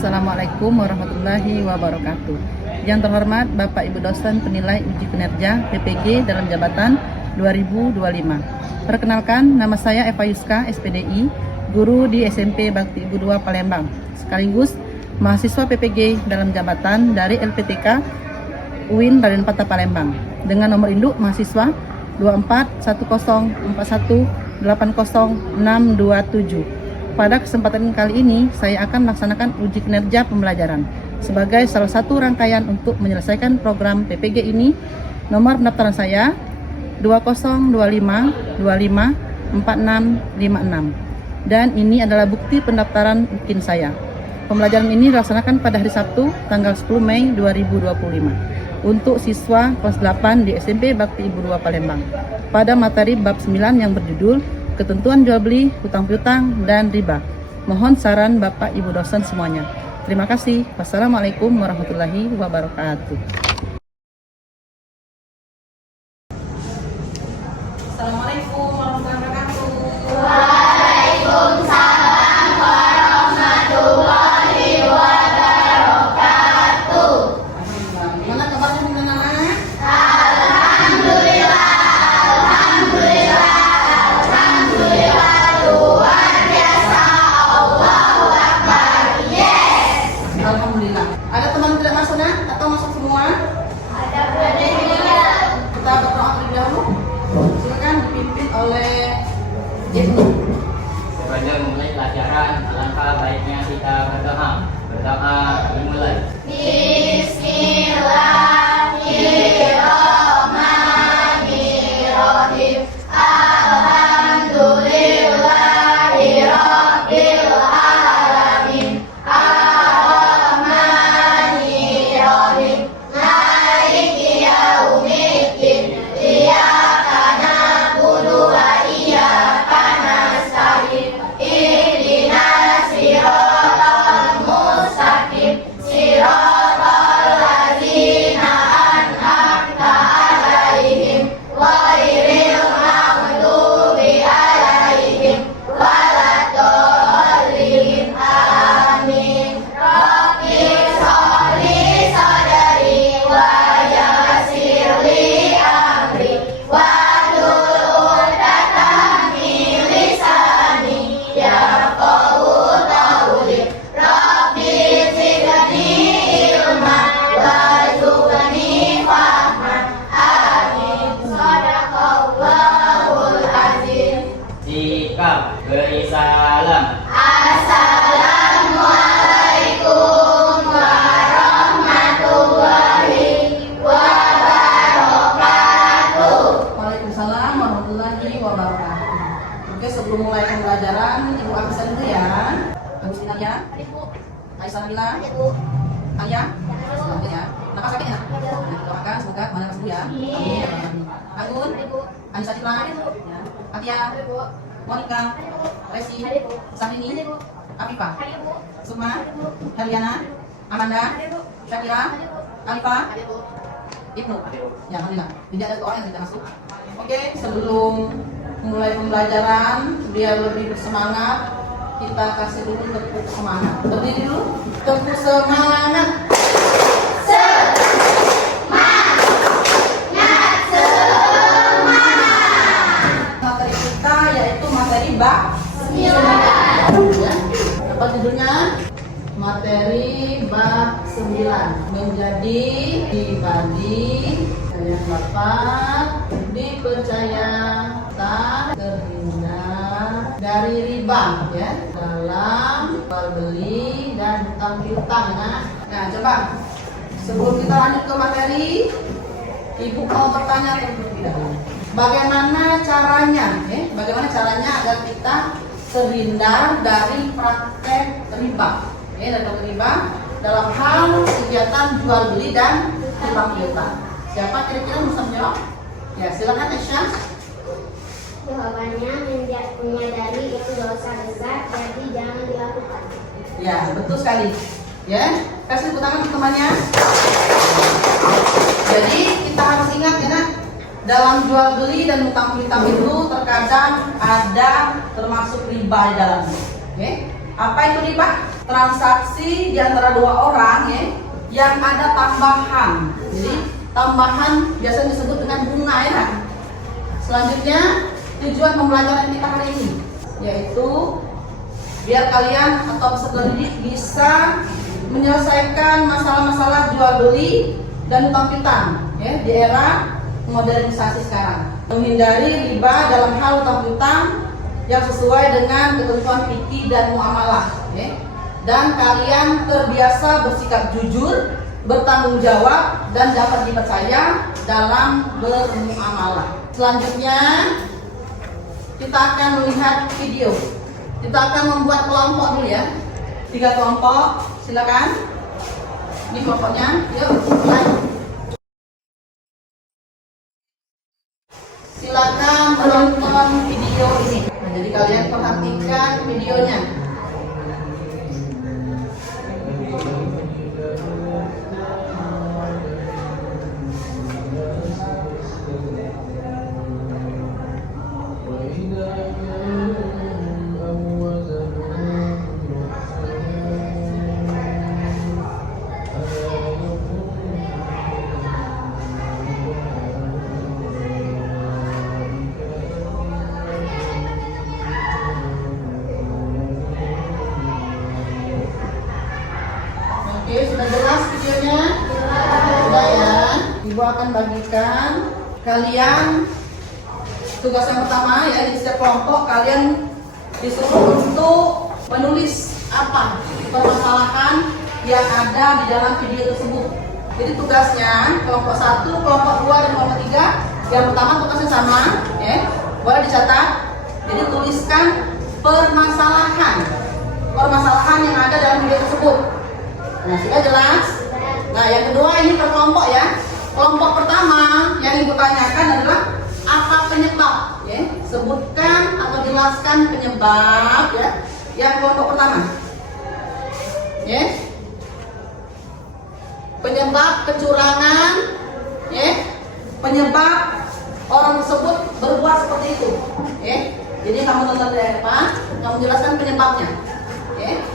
Assalamualaikum warahmatullahi wabarakatuh. Yang terhormat Bapak Ibu dosen penilai uji kinerja PPG dalam jabatan 2025. Perkenalkan, nama saya Eva Yuska, SPDI, guru di SMP Bakti Ibu 2 Palembang, sekaligus mahasiswa PPG dalam jabatan dari LPTK UIN Raden Patah Palembang, dengan nomor induk mahasiswa 241041806067. Pada kesempatan kali ini, saya akan melaksanakan uji kinerja pembelajaran sebagai salah satu rangkaian untuk menyelesaikan program PPG ini. Nomor pendaftaran saya 2025254656, dan ini adalah bukti pendaftaran UKIN saya. Pembelajaran ini dilaksanakan pada hari Sabtu, tanggal 10 Mei 2025 untuk siswa kelas 8 di SMP Bakti Ibu 2 Palembang pada materi bab 9 yang berjudul Ketentuan jual beli, hutang piutang, dan riba. Mohon saran Bapak Ibu dosen semuanya. Terima kasih. Wassalamualaikum warahmatullahi wabarakatuh. Assalamualaikum warahmatullahi wabarakatuh. Waalaikumsalam warahmatullahi wabarakatuh. Gimana kabarnya teman-teman? Alhamdulillah, luar biasa. Allahu Akbar. Yes. Alhamdulillah. Ada teman tidak masuk atau masuk semua? Ada. Kita berdoa terlebih dahulu. Silakan dipimpin oleh Ibnu. Sebelum memulai pelajaran, alangkah baiknya kita berdoa. Berdoa dimulai. Bismillahirrahmanirrahim. Alhamdulillahirabbil alamin. Arrahmanirrahim. Maliki yaumiddin. Iyyaka na'budu wa iyyaka nasta'in. Ihdinas siratal mustaqim. Siratal ladzina an'amta 'alaihim ghairil maghdubi 'alaihim waladdallin. Amin. Rabbi sholli sadri wa yassir li amri wahlul 'uqdatam min lisani yafqahu qawli. Rabbi zidni ilman warzuqni fahman. Amin. Shadaqallahul azim. Sikap beri salam. Assalamualaikum warahmatullahi wabarakatuh. Waalaikumsalam warahmatullahi wabarakatuh. Oke, sebelum mulai pembelajaran, Ibu absen dulu ya. Agustin Alia, Aisyah Nabila, Alia, selanjutnya ya. Nafas sakit ya? Doakan semoga kemana sembuh ya. Amin. Agun, Anissa Citra, ya. Atia, Monica, Resi, Sahini, Afifah, Sukma, Heliana, Amanda, Syakira, Alifah, Ibnu. Ya, alhamdulillah. Tidak ada orang yang tidak masuk. Oke, sebelum mulai pembelajaran, biar lebih bersemangat, kita kasih dulu tepuk semangat. Berdiri dulu, tepuk semangat. Materi kita yaitu materi bab 9. Ya. Apa judulnya? Materi bab 9 menjadi dibagi yang dapat dipercaya tak terhindar dari riba ya dalam jual beli dan hutang piutang. Nah, coba sebelum kita lanjut ke materi, Ibu mau bertanya terlebih dahulu. Bagaimana caranya? Bagaimana caranya agar kita terhindar dari praktek riba? Dari praktek riba dalam hal kegiatan jual beli dan hutang piutang. Siapa kira-kira bisa menjawab? Ya, silakan Aisyah. Jawabannya menyadari itu dosa besar, jadi jangan dilakukan. Ya, betul sekali. Ya, kasih tepuk tangan untuk temannya. Jadi kita harus ingat ya, nak, dalam jual beli dan hutang piutang itu terkadang ada termasuk riba di dalamnya. Oke? Apa itu riba? transaksi di antara dua orang ya yang ada tambahan. Jadi tambahan biasanya disebut dengan bunga ya. Selanjutnya tujuan pembelajaran kita hari ini yaitu biar kalian atau peserta didik bisa menyelesaikan masalah-masalah jual beli dan utang piutang ya di era modernisasi sekarang. Menghindari riba dalam hal utang piutang yang sesuai dengan ketentuan fikih dan muamalah ya. Dan kalian terbiasa bersikap jujur, bertanggung jawab dan dapat dipercaya dalam bermuamalah. Selanjutnya kita akan melihat video. Kita akan membuat kelompok dulu ya. 3 kelompok, silakan. Ini kelompoknya, yuk mulai. Silakan menonton video ini. Nah, jadi kalian perhatikan videonya. Oke, sudah jelas videonya? Sudah ya. Ibu akan bagikan kalian tugas yang pertama ya, di setiap kelompok kalian disuruh untuk menulis apa permasalahan yang ada di dalam video tersebut. Jadi tugasnya kelompok 1, kelompok 2 dan kelompok 3 yang pertama tugasnya sama ya. Boleh dicatat. Jadi tuliskan permasalahan yang ada dalam video tersebut. Nah, sudah jelas? Nah, yang kedua ini per kelompok ya. Kelompok pertama yang ibu tanyakan adalah apa penyebab ya. Sebutkan atau jelaskan penyebab ya. Yang kelompok pertama ya. Penyebab kecurangan ya. Penyebab orang tersebut berbuat seperti itu ya. Jadi kamu tonton dari depan, kamu jelaskan penyebabnya.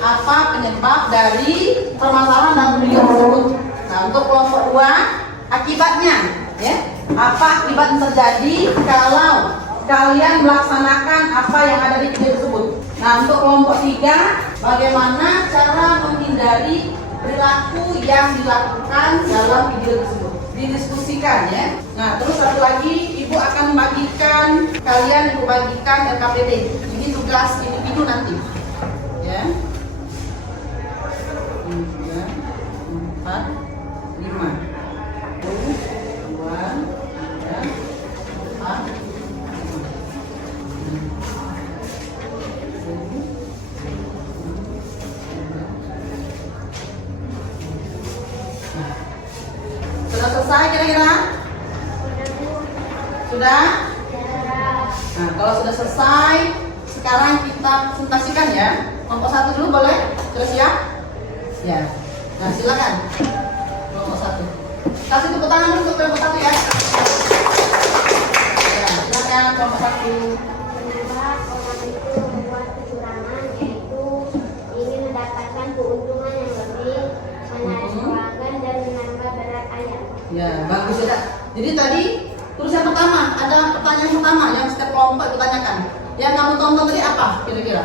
Apa penyebab dari permasalahan dalam video tersebut. Nah, untuk kelompok 2 akibatnya ya. Apa akibat yang terjadi kalau kalian melaksanakan apa yang ada di video tersebut. Nah, untuk kelompok 3 bagaimana cara menghindari perilaku yang dilakukan dalam video tersebut. Didiskusikan ya. Nah, terus satu lagi ibu akan membagikan kalian, ibu bagikan LKPD. Ini tugas individu nanti ya. 3, 4, 5 1, 2, 3, 4, 5. Sudah selesai kira-kira? Sudah? Nah, kalau sudah selesai, sekarang kita presentasikan ya. Kelompok 1 dulu boleh? Sudah siap? Ya. Nah, silakan. Kelompok 1. Kasih tepuk tangan dulu untuk kelompok 1 ya. Ya, silakan kelompok 1. Penyebab orang itu membuat kecurangan yaitu ingin mendapatkan keuntungan yang lebih, menarik pelanggan dan menambah berat ayam. Ya, bagus ya. Jadi tadi tulisan pertama, ada pertanyaan pertama yang setiap kelompok ditanyakan. Yang kamu tonton tadi apa kira-kira?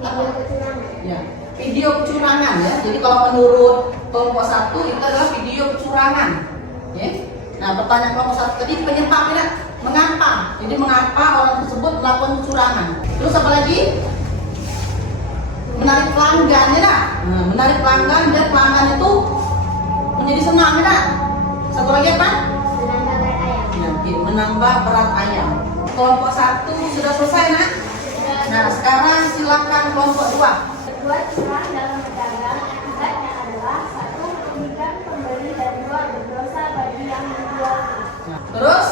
Video kecurangan. Ya, video kecurangan ya. Jadi kalau menurut kelompok 1 itu adalah video kecurangan. Ya. Nah, pertanyaan kelompok 1 tadi penyebab tidak? Mengapa? Jadi mengapa orang tersebut melakukan kecurangan? Terus apa lagi? Menarik pelanggan ya. Nah, menarik pelanggan dan pelanggan itu menjadi senang ya. Satu lagi apa? Menambah berat ayam. Ya, menambah berat ayam. Kelompok 1 sudah selesai nak? Nah, sekarang silakan kelompok 2. Berbuat curang dalam berdagang akibatnya adalah 1. Merugikan pembeli dan 2. Berdosa bagi yang menjual. Nah, terus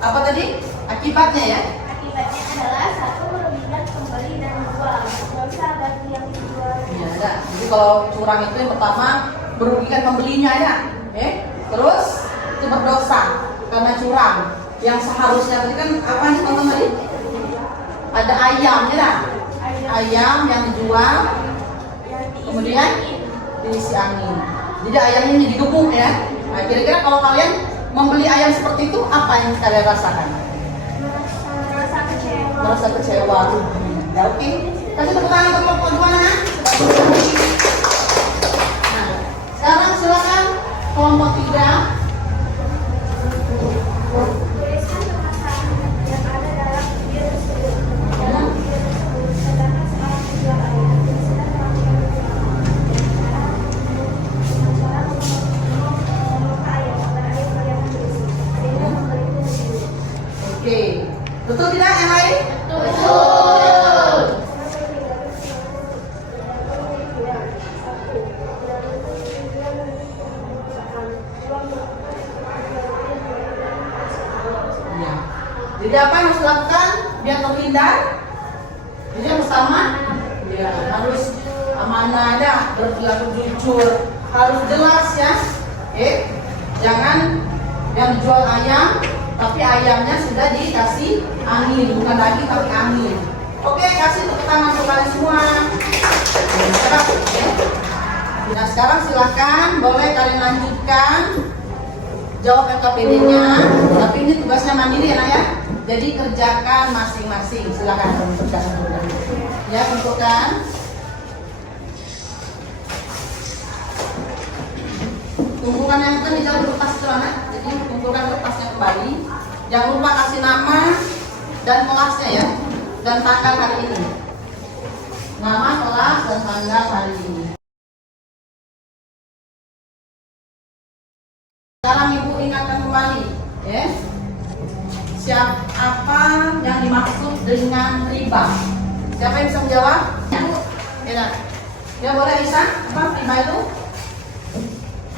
apa tadi? Akibatnya ya? Akibatnya adalah 1. Merugikan pembeli dan 2. Berdosa bagi yang menjual. Iya, ada. Jadi kalau curang itu yang pertama merugikan pembelinya ya. Terus itu berdosa karena curang. Yang seharusnya tadi kan apa nih teman tadi? Ada ayam ya. Ayam yang dijual kemudian diisi angin. Jadi ayamnya ini digebuk ya. Nah, kira-kira kalau kalian membeli ayam seperti itu, apa yang kalian rasakan? Merasa kecewa. Merasa kecewa. Ya, oke. Kasih tepuk tangan untuk kelompok kedua anak. Nah, sekarang silakan kelompok 3. Tuliskan permasalahan yang ada dalam video tersebut. Dalam video tersebut terdapat seorang penjual ayam yang sedang melakukan penjualan. Cara membuka ayam agar ayam kelihatan bersih. Adanya membeli itu. Oke. Betul tidak yang lain? Iya. Jadi apa yang harus dilakukan biar terhindar? Jadi yang pertama, ya harus amanah, berperilaku jujur, harus jelas ya. Oke, jangan yang jual ayam, tapi ayamnya sudah dikasih angin, bukan daging tapi angin. Oke, kasih tepuk tangan untuk kalian semua. Nah, sekarang silakan boleh kalian lanjutkan jawab LKPD-nya, tapi ini tugasnya mandiri ya nak ya. Jadi kerjakan masing-masing. Silakan tentukan dulu. Ya, tentukan. Tumpukan yang kan di dalam kertas itu anak. Jadi tumpukan kertasnya kembali. Jangan lupa kasih nama dan kelasnya ya, dan tanggal hari ini. Nama, kelas, dan tanggal hari ini. Sekarang ibu ingatkan kembali, ya. Apa yang dimaksud dengan riba? Siapa yang bisa menjawab? Ya, ya boleh Isa. Apa riba itu?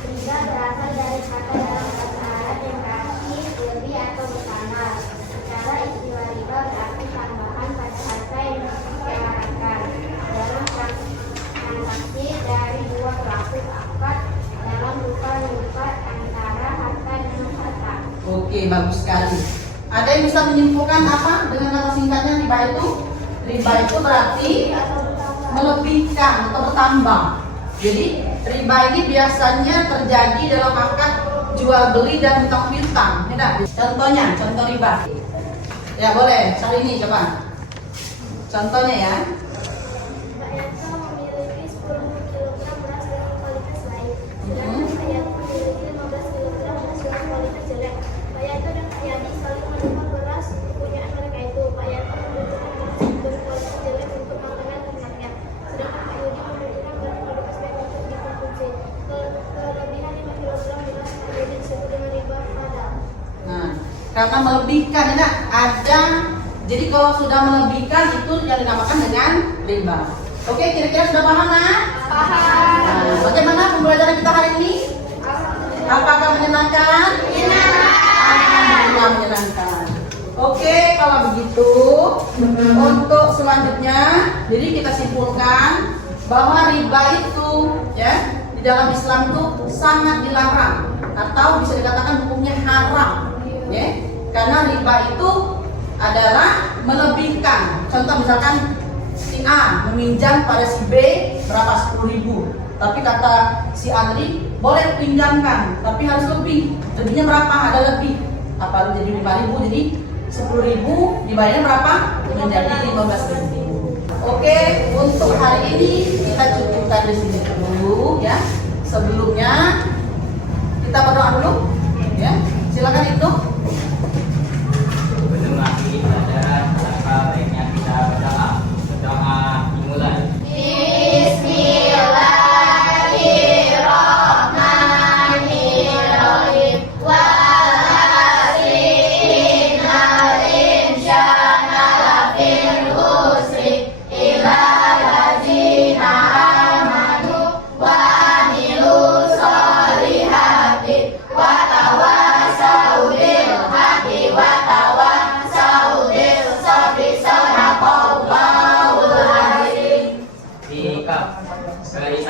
Riba berasal dari kata dalam bahasa Arab yang berarti lebih atau bersama. Secara istilah riba berarti tambahan pada harta yang disesuaikan dalam transaksi dari dua pelaku akad dalam rupa antara harta dan harta. Oke, bagus sekali. Ada yang bisa menyimpulkan apa dengan kata singkatnya riba itu? Riba itu berarti melebihkan atau bertambah. Jadi riba ini biasanya terjadi dalam akad jual beli dan hutang piutang. Contohnya, contoh riba. Ya boleh, kali ini coba. Contohnya ya. Mbak Yanto memiliki 10 kg beras dengan kualitas baik, sedangkan Mbak Yanti memiliki 15 kg beras dengan kualitas jelek. Mbak Yanto dan Mbak Yanti saling menumpang beras kepunyaan mereka itu. Mbak Yanti membutuhkan beras dengan kualitas jelek untuk makanan ternaknya, sedangkan Pak Yudi membutuhkan beras kualitas baik untuk dikonsumsi. Kelebihan 5 kg beras Pak Yudi disebut dengan riba fadl. Nah, karena melebihkan ini ada. Jadi kalau sudah melebihkan itu yang dinamakan dengan riba. Oke, kira-kira sudah paham nak? Paham. Nah, bagaimana pembelajaran kita hari ini? Apakah menyenangkan? Alhamdulillah menyenangkan. Oke, kalau begitu untuk selanjutnya, jadi kita simpulkan bahwa riba itu ya di dalam Islam itu sangat dilarang atau bisa dikatakan hukumnya haram, ya. Karena riba itu adalah melebihkan. Contoh misalkan si A meminjam pada si B berapa 10.000, tapi kata si A tadi boleh pinjamkan, tapi harus lebih. Lebihnya berapa? Ada lebih. Apa jadi 5.000? Jadi 10.000 dibayarnya berapa? Menjadi 15.000. Oke, untuk hari ini kita cukupkan di sini dulu ya. Sebelumnya kita berdoa dulu, ya. Silakan itu. Sebelum akhiri pelajaran, alangkah baiknya kita berdoa. Berdoa dimulai. Bismillahirrahmanirrahim. Sikap. Kali